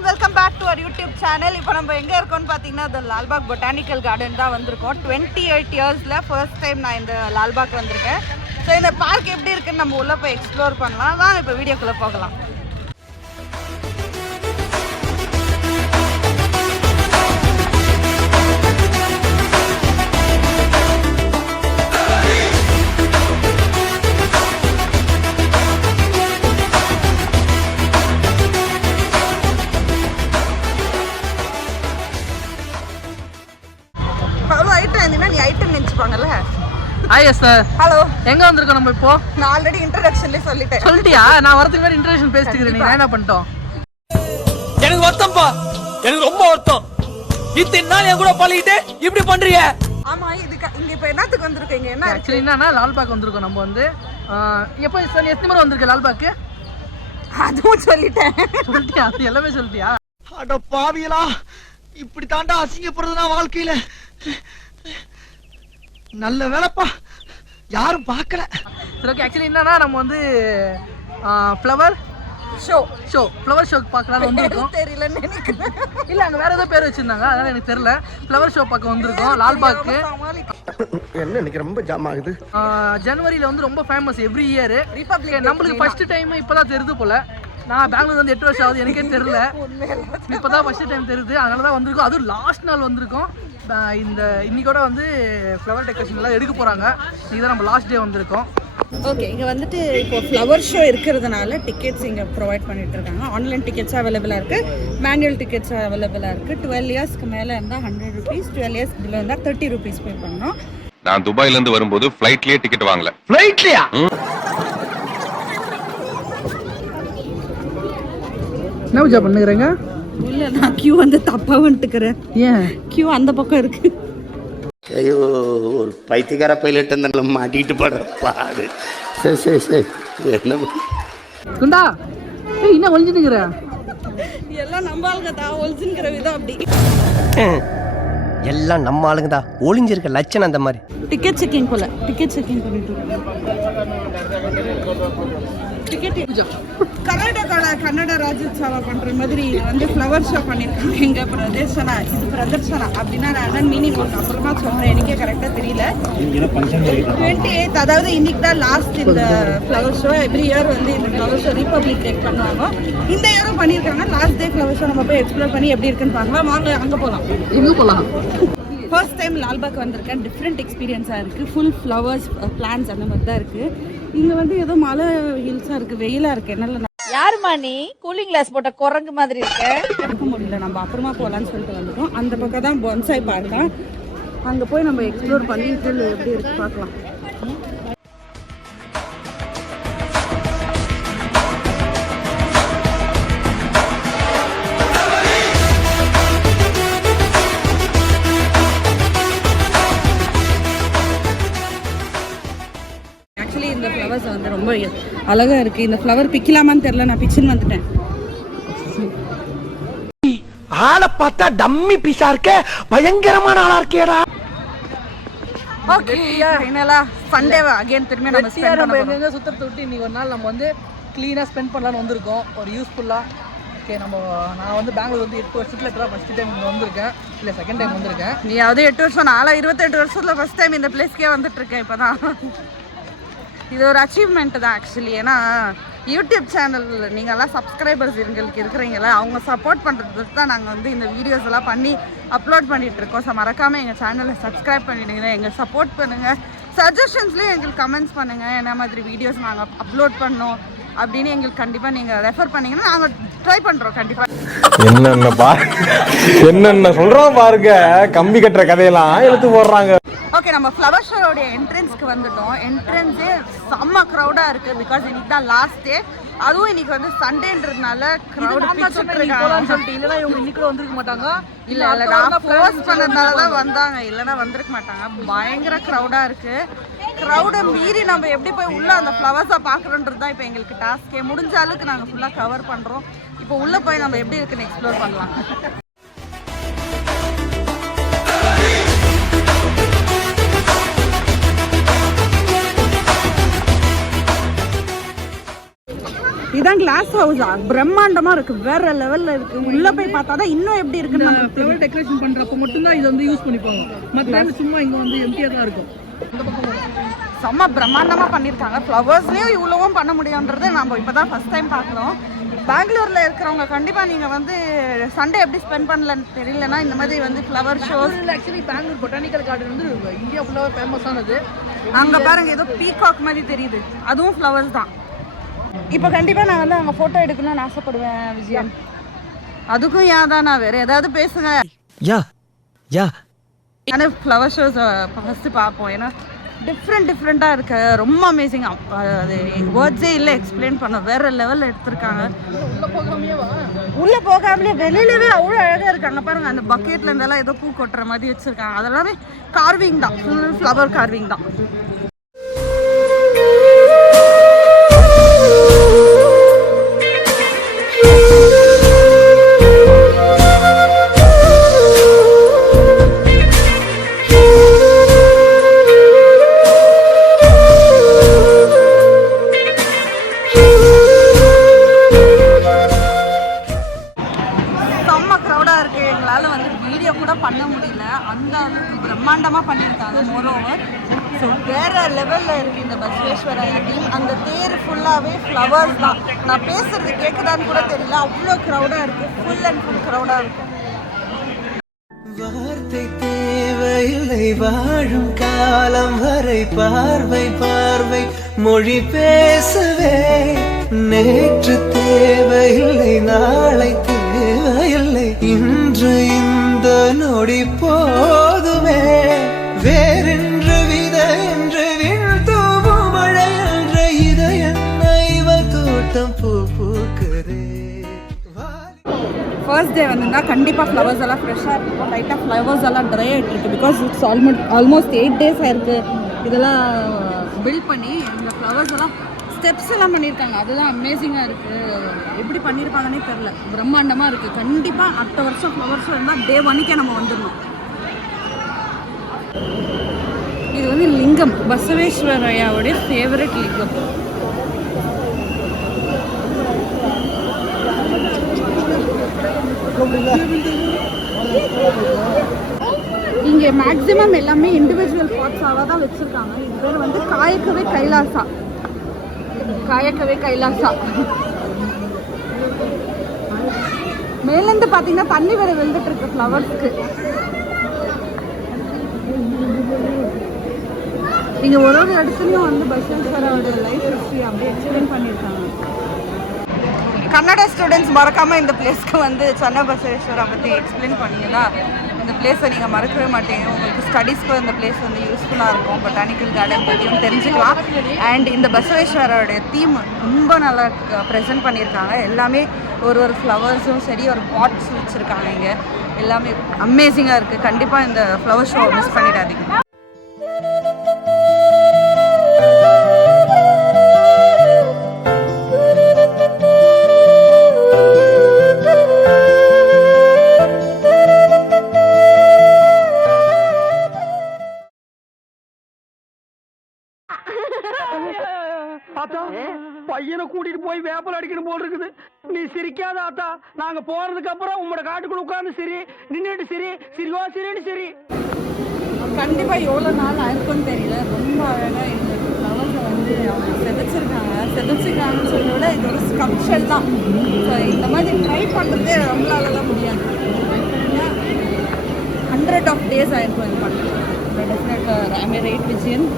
And welcome back to our YouTube channel. இப்போ நம்ம எங்கே இருக்கோம்னு பார்த்தீங்கன்னா இந்த லால்பாக் பொட்டானிக்கல் கார்டன் தான் வந்திருக்கோம். 28 இயர்ஸில் ஃபர்ஸ்ட் டைம் நான் இந்த லால்பாக் வந்திருக்கேன். ஸோ இந்த பார்க் எப்படி இருக்குன்னு நம்ம உள்ளே போய் எக்ஸ்ப்ளோர் பண்ணலாம். வாங்க இப்போ வீடியோக்குள்ளே போகலாம். ஹலோ, எங்க வந்திருக்கோம் நம்ம இப்போ? நான் ஆல்ரெடி இன்ட்ரோடக்ஷன்லயே சொல்லிட்டேன். சொல்லிட்டியா? நான் வரதுக்கு முன்னாடி இன்ட்ரோடக்ஷன் பேசிட்டு நீங்க என்ன பண்ணிட்டோம்? எனக்கு வருத்தம்ப்பா, எனக்கு ரொம்ப வருத்தம். இத்தனை நாள் என் கூட பழகிட்டு இப்படி பண்றீங்க. ஆமா, இதுக்கு இங்க இப்போ என்னத்துக்கு வந்திருக்கீங்க? என்ன ஆக்சுவலி என்னன்னா லால்பாக் வந்திருக்கோம் நம்ம வந்து. எப்போ எத்தனை முறை வந்திருக்க லால்பாக்கு? அதுவும் சொல்லிட்டேன். சொல்லிட்டியா? அது எல்லாமே சொல்லிட்டியா? அட பாவியலா, இப்படி தாண்டா அசிங்கப்படுறதுனா வாழ்க்கையில. நல்ல வேலைப்பா, யாரும் பார்க்கல. சரி, ஓகே. ஆக்சுவலி என்னன்னா நம்ம வந்து ஃப்ளவர் ஷோக்கு பார்க்கலாம் வந்திருக்கோம். தெரியலன்னு நினைக்கிறேன். இல்லை, அங்கே வேற ஏதோ பேர் வச்சிருந்தாங்க, அதனால எனக்கு தெரியல. ஃப்ளவர் ஷோ பார்க்க வந்திருக்கோம் லால்பாக்கு. என்ன இன்னைக்கு ரொம்ப ஜாம் ஆகுது. ஜனவரியில் வந்து ரொம்ப ஃபேமஸ் எவ்ரி இயர். ரிபப்ளிக் நம்மளுக்கு ஃபர்ஸ்ட் டைம் இப்போதான் தெரியுது போல. நான் பெங்களூர் வந்து 8 வருஷம் ஆகுது, எனக்கே தெரியல. இப்போதான் ஃபர்ஸ்ட் டைம் தெரியுது, அதனால தான் வந்திருக்கோம். அதுவும் லாஸ்ட் நாள் வந்திருக்கோம். இன்னைக்கோட வந்து ஃப்ளவர் டெக்கரேஷன் எல்லாம் எடுக்க போகிறாங்க. இதுதான் நம்ம லாஸ்ட் டே வந்திருக்கோம். ஓகே, இங்கே வந்துட்டு இப்போ ஃப்ளவர் ஷோ இருக்கிறதுனால டிக்கெட்ஸ் இங்கே ப்ரொவைட் பண்ணிட்டு இருக்காங்க. ஆன்லைன் டிக்கெட்ஸ் அவைலபிளாக இருக்குது, மேனுவல் டிக்கெட்ஸ் அவைலபிளாக இருக்குது. 12 இயர்ஸ்க்கு மேலே இருந்தால் 100 rupees, 12 இயர்ஸ் பிலோ இருந்தால் 30 rupees பே பண்ணணும். நான் துபாயிலேருந்து வரும்போது ஃப்ளைட்லேயே டிக்கெட் வாங்கல. ஃப்ளைட்லையா? என்ன பூஜா பண்ணுறீங்க? இல்லை, நான் கியூ வந்து தப்பாக வந்துட்டுக்கிறேன். ஏன் கியூ அந்த பக்கம் இருக்கு? ஐயோ, ஒரு பைத்தியக்கார பைலட் இருந்தால மாட்டிட்டு படுற பாடு. சரி சரி சரி, என்ன குண்டா என்ன ஒழிஞ்சுட்டுங்கிற? எல்லாம் நம்ம ஆளுங்க தான், ஒழிச்சுங்கிற விதம் அப்படி. எல்லாம் நம்ம ஆளுங்க தான், ஒளிஞ்சிருக்க லட்சணம் அந்த மாதிரி. டிக்கெட் செக்கிங் போல, டிக்கெட் செக்கிங் பண்ணிட்டு கன்னட ராஜ்யோத்சவா பண்ற மாதிரி வந்து ஃப்ளவர் ஷோ பண்ணிருக்காங்க. எங்க பிரதர்ஷனா, இது பிரதர்ஷனா அப்படின்னா நான் மீனிங் ஒன்று அப்புறமா சொல்றேன், எனக்கே கரெக்டா தெரியல. 28th, அதாவது இன்னைக்கு தான் லாஸ்ட் இந்த ஃப்ளவர் ஷோ. எவ்ரி இயர் வந்து இந்த ஃப்ளவர் ஷோ ரிபப்ளிக் டே பண்ணுவாங்க. இந்த இயரும் பண்ணியிருக்காங்க. லாஸ்ட் டே ஃப்ளவர் ஷோ நம்ம போய் எக்ஸ்ப்ளோர் பண்ணி எப்படி இருக்குன்னு பார்க்கலாம். வாங்க அங்கே போகலாம். எங்கே போகலாம்? ஃபர்ஸ்ட் டைம் லால்பாக் வந்திருக்கேன். டிஃப்ரெண்ட் எக்ஸ்பீரியன்ஸாக இருக்குது. ஃபுல் ஃப்ளவர்ஸ், பிளான்ஸ் அந்த மாதிரி தான் இருக்குது. இங்கே வந்து ஏதோ மலை ஹில்ஸாக இருக்குது, வெயிலாக இருக்குது. என்னால் யாருமா நீ கூலிங் கிளாஸ் போட்ட குரங்கு மாதிரி இருக்க முடியல. நம்ம அப்புறமா போகலான்னு சொல்லிட்டு வந்துட்டோம். அந்த பக்கம் தான் பொன்சாய் பார்க் தான். அங்கே போய் நம்ம எக்ஸ்ப்ளோர் பண்ணிட்டு எப்படி இருக்கு பார்க்கலாம். இந்த ஃப்ளவர்ஸ் வந்து ரொம்ப அழகா இருக்கு. இந்த ஃப்ளவர் பிக்கலாமான்னு தெரியல, நான் பிச்சுன்னு வந்துட்டேன். ஆளை பார்த்தா டம்மி பீஸா இருக்க, பயங்கரமான ஆளா இருக்கேடா. ஓகே, ஃபைனலா சண்டே அகைன் திரும்ப நம்ம ஸ்பெண்ட் நம்ம எங்க சுத்தத்தை விட்டு இன்னைக்கு ஒரு நாள் நம்ம வந்து க்ளீனாக ஸ்பெண்ட் பண்ணலான்னு வந்திருக்கோம். ஒரு யூஸ்ஃபுல்லாக. ஓகே, நான் வந்து பெங்களூர் வந்து 8 வருஷத்துல இப்போ ஃபர்ஸ்ட் டைம் இங்கே வந்திருக்கேன். இல்லை, செகண்ட் டைம் வந்திருக்கேன். நீ அதாவது 8 வருஷம், நாளா 28 வருஷத்துல ஃபர்ஸ்ட் டைம் இந்த பிளேஸ்க்கே வந்துட்டு இருக்கேன் இப்போதான். இது ஒரு அச்சீவ்மெண்ட் தான் ஆக்சுவலி. ஏன்னா யூடியூப் சேனல் நீங்கள்லாம் சப்ஸ்கிரைபர்ஸ் எங்களுக்கு இருக்கிறீங்களா, அவங்க சப்போர்ட் பண்ணுறதுக்கு தான் நாங்கள் வந்து இந்த வீடியோஸ் எல்லாம் பண்ணி அப்லோட் பண்ணிகிட்டு இருக்கோம். ஸோ மறக்காமல் எங்கள் சேனலை சப்ஸ்கிரைப் பண்ணிவிடுங்க, எங்கள் சப்போர்ட் பண்ணுங்கள். சஜஷன்ஸ்லேயும் எங்களுக்கு கமெண்ட்ஸ் பண்ணுங்கள், என்ன மாதிரி வீடியோஸ் நாங்கள் அப்லோட் பண்ணோம் அப்படின்னு எங்களுக்கு கண்டிப்பாக நீங்கள் ரெஃபர் பண்ணிங்கன்னா நாங்கள் ட்ரை பண்ணுறோம் கண்டிப்பாக. என்னென்ன சொல்கிறோம் பாருங்க, கம்பி கட்டுற கதையெல்லாம் எடுத்து போடுறாங்க. ஓகே, நம்ம ஃப்ளவர் ஷோடைய என்ட்ரன்ஸ்க்கு வந்துட்டோம். என்ட்ரன்ஸே செம்ம க்ரௌடாக இருக்குது. பிகாஸ் இன்னைக்கு தான் லாஸ்ட் டே. அதுவும் இன்னைக்கு வந்து சண்டேன்றதுனால க்ரௌட் சொல்லிட்டு இல்லைன்னா இவங்க இன்னைக்கு வந்திருக்க மாட்டாங்க. இல்லை இல்லை, நான் போஸ்ட் பண்ணதுனால தான் வந்தாங்க, இல்லைன்னா வந்திருக்க மாட்டாங்க. பயங்கர க்ரௌடாக இருக்குது. க்ரௌடை மீறி நம்ம எப்படி போய் உள்ளே அந்த ஃப்ளவர்ஸை பார்க்குறோன்றது தான் இப்போ எங்களுக்கு டாஸ்க்கே. முடிஞ்ச அளவுக்கு நாங்கள் ஃபுல்லாக கவர் பண்ணுறோம். இப்போ உள்ளே போய் நம்ம எப்படி இருக்குன்னு எக்ஸ்ப்ளோர் பண்ணலாம். இதான் கிளாஸ் ஹவுஸா? பிரம்மாண்டமா இருக்கு, வேற லெவல்ல இருக்கு. உள்ள போய் பார்த்தாதான் இன்னும் எப்படி இருக்குன்னு நமக்கு தெரியும். ஃப்ளவர் டெக்கரேஷன் பண்றப்ப மட்டும் தான் இது வந்து யூஸ் பண்ணிப்பாங்க. மத்த டைம் சும்மா இங்க வந்து எம்டியா தான் இருக்கும். இந்த பக்கம் செம்ம பிரம்மாண்டமா பண்ணிருக்காங்க. ஃப்ளவர்ஸ்லயும் இவ்வளவும் பண்ண முடியும்ன்றது நம்ம இப்பதான் ஃபர்ஸ்ட் டைம் பார்க்குறோம். பெங்களூர்ல இருக்கிறவங்க கண்டிப்பா நீங்க வந்து சண்டே எப்படி ஸ்பெண்ட் பண்ணலன்னு தெரியலன்னா இந்த மாதிரி வந்து flower shows. Actually Bangalore botanical garden வந்து இந்தியா ஃபுல்லாவே ஃபேமஸ் ஆனது. அங்க பாருங்க ஏதோ பீகாக் மாதிரி தெரியுது, அதுவும் ஃப்ளவர்ஸ் தான். இப்போ கண்டிப்பா நான் வந்து அங்க போட்டோ எடுக்கணும்னு ஆசைப்படுவேன் விஜயன். அதுக்கும் யாதானா வேற ஏதாவது பேசுங்க. யா ஆனால் ஃப்ளவர் ஷோஸ் ஃபஸ்ட்டு பார்ப்போம். ஏன்னா டிஃப்ரெண்ட்டாக இருக்கு, ரொம்ப அமேசிங்காக. அது வேர்ட்ஸே இல்லை எக்ஸ்பிளைன் பண்ண, வேறு லெவலில் எடுத்திருக்காங்க. உள்ளே போகாமலே வெளியிலவே அவ்வளோ அழகாக இருக்காங்க. பாருங்கள் அந்த பக்கெட்டில் இருந்தெல்லாம் ஏதோ பூ கொட்டுற மாதிரி வச்சுருக்காங்க. அதெல்லாமே கார்விங் தான், ஃபுல் ஃப்ளவர் கார்விங் தான். பண்ண முடியல, அந்த பிரம்மாண்டமாக பண்ணியிருக்காங்க. மோரோவர் ஸோ வேறு லெவலில் இருக்குது இந்த பசவேஸ்வரய்யா டீம். அந்த தேர் ஃபுல்லாகவே ஃப்ளவர்ஸ் தான். நான் பேசுறது கேட்குதான்னு கூட தெரியல, அவ்வளோ க்ரௌடாக இருக்குது, ஃபுல் அண்ட் ஃபுல் க்ரௌடாக இருக்கும். வார்த்தை தேவையில்லை வாழும் காலம் வரை, பார்வை பார்வை மொழி பேசவே. நேற்று தேவையில்லை நாளை தேவையில்லை, இன்று இந்த நொடி போதுமே. வேறென்று விதை என்று விண்தூவும் மழை என்ற இதயம் இவள் தோட்டம் பூ பூக்குதே. ஃபர்ஸ்ட் டே வந்துன்னா கண்டிப்பாக ஃப்ளவர்ஸ் எல்லாம் ஃப்ரெஷ்ஷாக இருக்கும். லைட்டாக ஃப்ளவர்ஸ் எல்லாம் ட்ரை ஆகிட்டு இருக்குது. பிகாஸ் இட்ஸ் ஆல்மோஸ்ட் 8 days ஆயிருக்கு இதெல்லாம் பில்ட் பண்ணி. இந்த ஃப்ளவர்ஸ் எல்லாம் ஸ்டெப்ஸ் எல்லாம் பண்ணியிருக்காங்க, அதுதான் அமேசிங்காக இருக்குது. எப்படி பண்ணியிருப்பாங்கன்னே தெரில, பிரம்மாண்டமாக இருக்குது. கண்டிப்பாக அடுத்த வருஷம் ஃப்ளவர்ஸ் இருந்தால் Day 1 நம்ம வந்துடணும். இது வந்து லிங்கம், பசவேஸ்வரய்யாவுடைய ஃபேவரட் லிங்கம். இங்கே மேக்ஸிமம் எல்லாமே இண்டிவிஜுவல் பார்ட்ஸாக தான் வச்சுருக்காங்க. இது பேர் வந்து காயக்கவே கைலாசா. மேலேருந்து பார்த்தீங்கன்னா தண்ணி வேறு விழுந்துட்டு இருக்கு ஃப்ளவர்ஸ்க்கு. இங்கே ஒரு இடத்துலையும் வந்து பசவேஸ்வராவோட லைஃப் ஹிஸ்ட்ரி அப்படியே எக்ஸ்பிளைன் பண்ணியிருக்காங்க. கன்னட ஸ்டூடெண்ட்ஸ் மறக்காமல் இந்த பிளேஸ்க்கு வந்து சென்னை பசவேஸ்வரா பற்றி எக்ஸ்பிளைன் பண்ணிங்கன்னா இந்த பிளேஸை நீங்கள் மறக்கவே மாட்டீங்க. உங்களுக்கு ஸ்டடீஸ்க்கு இந்த பிளேஸ் வந்து யூஸ்ஃபுல்லாக இருக்கும். பொட்டானிக்கல் கார்டன் பற்றியும் தெரிஞ்சுக்கலாம். அண்ட் இந்த பசவேஸ்வரோடைய தீம் ரொம்ப நல்லா ப்ரெசென்ட் பண்ணியிருக்காங்க. எல்லாமே ஒரு ஃப்ளவர்ஸும் சரி, ஒரு பாட்ஸ் வச்சுருக்காங்க. இங்கே எல்லாமே அமேசிங்காக இருக்குது. கண்டிப்பாக இந்த ஃப்ளவர் ஷோ மிஸ் பண்ணிடாதீங்க. பையனை கூட்டிட்டு போய் வேப்பல் அடிக்கணும் போல் இருக்குது. நீ சிரிக்காத ஆத்தா. நாங்க போறதுக்கு அப்புறம் உங்களோட காட்டுக்குள்ள உட்கார்ந்து சரி, நின்றுட்டு சரி, சிரிவா சரின்னு சரி. கண்டிப்பா எவ்வளோ நாள் ஆயிருக்குன்னு தெரியல. ரொம்ப அழகா இந்த ஃப்ளவர்ஸை வந்து அவங்க செதுச்சிருக்காங்கன்னு சொல்ல விட இது ஒரு ஸ்கல்ப்சர் தான். ஸோ இந்த மாதிரி ட்ரை பண்ணுறதே நம்மளாலலாம் முடியாது. 100 days ஆயிருக்கும் இது பண்ணுறது. டெஃபினட் ஐ மே ரைட் விஜயன்.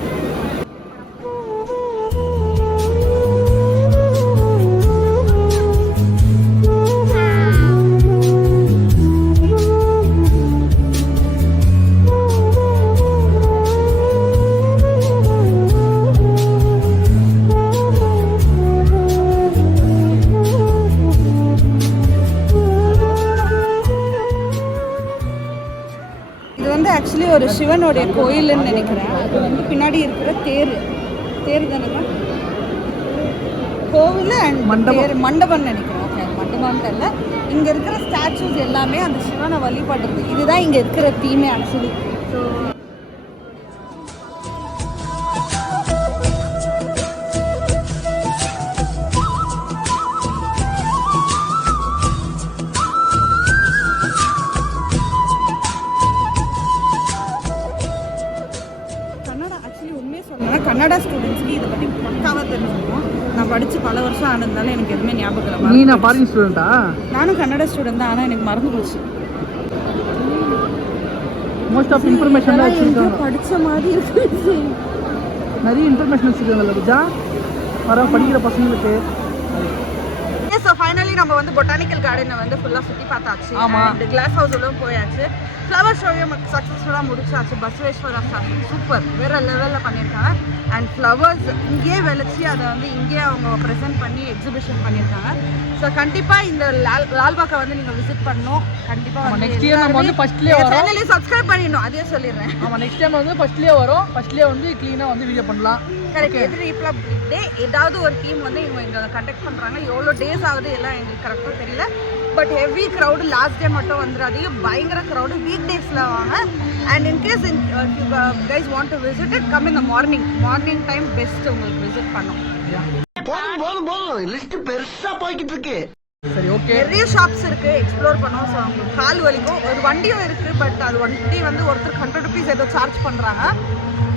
ஆக்சுவலி ஒரு சிவனுடைய கோயில்னு நினைக்கிறேன். அது வந்து பின்னாடி இருக்கிற தேர் தானே கோவில் அண்ட் மண்டபம் நினைக்கிறேன். ஓகே, மண்டபம் தெரியல. இங்கே இருக்கிற ஸ்டாச்சூஸ் எல்லாமே அந்த சிவனை வழிபடுறது. இதுதான் இங்கே இருக்கிற தீமே ஆக்சுவலி. ஸோ கன்னடா ஸ்டூடெண்ட்ஸ்க்கு இதை பற்றி பக்காவாக தெரிஞ்சுக்கணும். நான் படித்து பல வருஷம் ஆனதுனால எனக்கு எதுவுமே ஞாபகம் இல்லை. நீ நான் ஃபாரின் ஸ்டூடெண்ட்டா? நானும் கன்னடா ஸ்டூடெண்ட் தான், ஆனால் எனக்கு மறந்து போச்சு. மோஸ்ட் ஆஃப் இன்ஃபர்மேஷன் தான் வச்சுருக்காங்க. படித்த மாதிரி இருக்கு. நிறைய இன்ஃபர்மேஷன் வச்சுருக்காங்கல்ல பூஜா வர படிக்கிற பசங்களுக்கு. ஸோ ஃபைனலி நம்ம வந்து பொட்டானிக்கல் கார்டனை வந்து ஃபுல்லாக சுற்றி பார்த்தாச்சு. ஆமாம், கிளாஸ் ஹவுஸ் உள்ள போயாச்சு. ஃப்ளவர் ஷோவையும் சக்ஸஸ்ஃபுல்லாக முடிச்சாச்சு. பஸ்வேஸ்வரா சாமி சூப்பர், வேறு லெவலில் பண்ணியிருக்காங்க. அண்ட் ஃப்ளவர்ஸ் இங்கேயே விளைச்சி அதை வந்து இங்கேயே அவங்க ப்ரெசென்ட் பண்ணி எக்ஸிபிஷன் பண்ணியிருக்காங்க. ஸோ கண்டிப்பாக இந்த லால்பாக்கை வந்து நீங்கள் விசிட் பண்ணணும். கண்டிப்பாக நெக்ஸ்ட் இயர் நம்ம வந்து ஃபர்ஸ்ட்லேயே வரோம். சேனலையும் சப்ஸ்கிரைப் பண்ணிடணும், அதையே சொல்லிடுறேன். ஆமாம், நெக்ஸ்ட் டைம் வந்து ஃபர்ஸ்ட்லேயே வரும். ஃபர்ஸ்ட்லேயே வந்து க்ளீனாக வந்து வீடியோ பண்ணலாம். கரெக்ட். எவ்ரி ரிபப்ளிக் டே ஏதாவது ஒரு டீம் வந்து இவங்க இங்கே கண்டக்ட் பண்ணுறாங்க. எவ்வளோ டேஸ் ஆகுது எல்லாம் எங்களுக்கு கரெக்டாக தெரியல. But heavy crowd last day மட்டும் வந்துடாதீங்க, பயங்கர க்ரௌடு. வீக் டேஸில் வாங்க. And in case you guys want to visit it, come in the morning time best உங்களுக்கு விசிட் பண்ணும். போதும் லிஸ்ட் பெருசா போய்கிட்டு இருக்கு. சரி, ஓகே. நிறைய ஷாப்ஸ் இருக்கு, எக்ஸ்ப்ளோர் பண்ணோம். ஸோ உங்களுக்கு கால் வலிக்கும். ஒரு வண்டியும் இருக்கு, பட் அது வண்டி வந்து ஒருத்தர் 100 rupees ஏதோ சார்ஜ் பண்ணுறாங்க.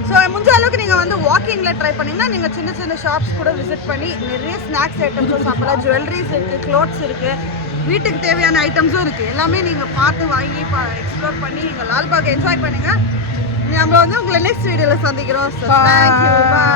ஸோ முடிஞ்ச அளவுக்கு நீங்கள் வந்து வாக்கிங்கில் ட்ரை பண்ணிங்கன்னா நீங்கள் சின்ன சின்ன ஷாப்ஸ் கூட விசிட் பண்ணி நிறைய ஸ்நாக்ஸ் ஐட்டம்ஸும் சாப்பிடலாம். ஜுவல்லரிஸ் இருக்குது, க்ளோத்ஸ் இருக்குது, வீட்டுக்கு தேவையான ஐட்டம்ஸும் இருக்குது. எல்லாமே நீங்கள் பார்த்து வாங்கி எக்ஸ்ப்ளோர் பண்ணி நீங்கள் லால்பாக் என்ஜாய் பண்ணுங்கள். நம்ம வந்து உங்களை நெக்ஸ்ட் வீடியோவில் சந்திக்கிறோம். தேங்க்யூ, பாய்.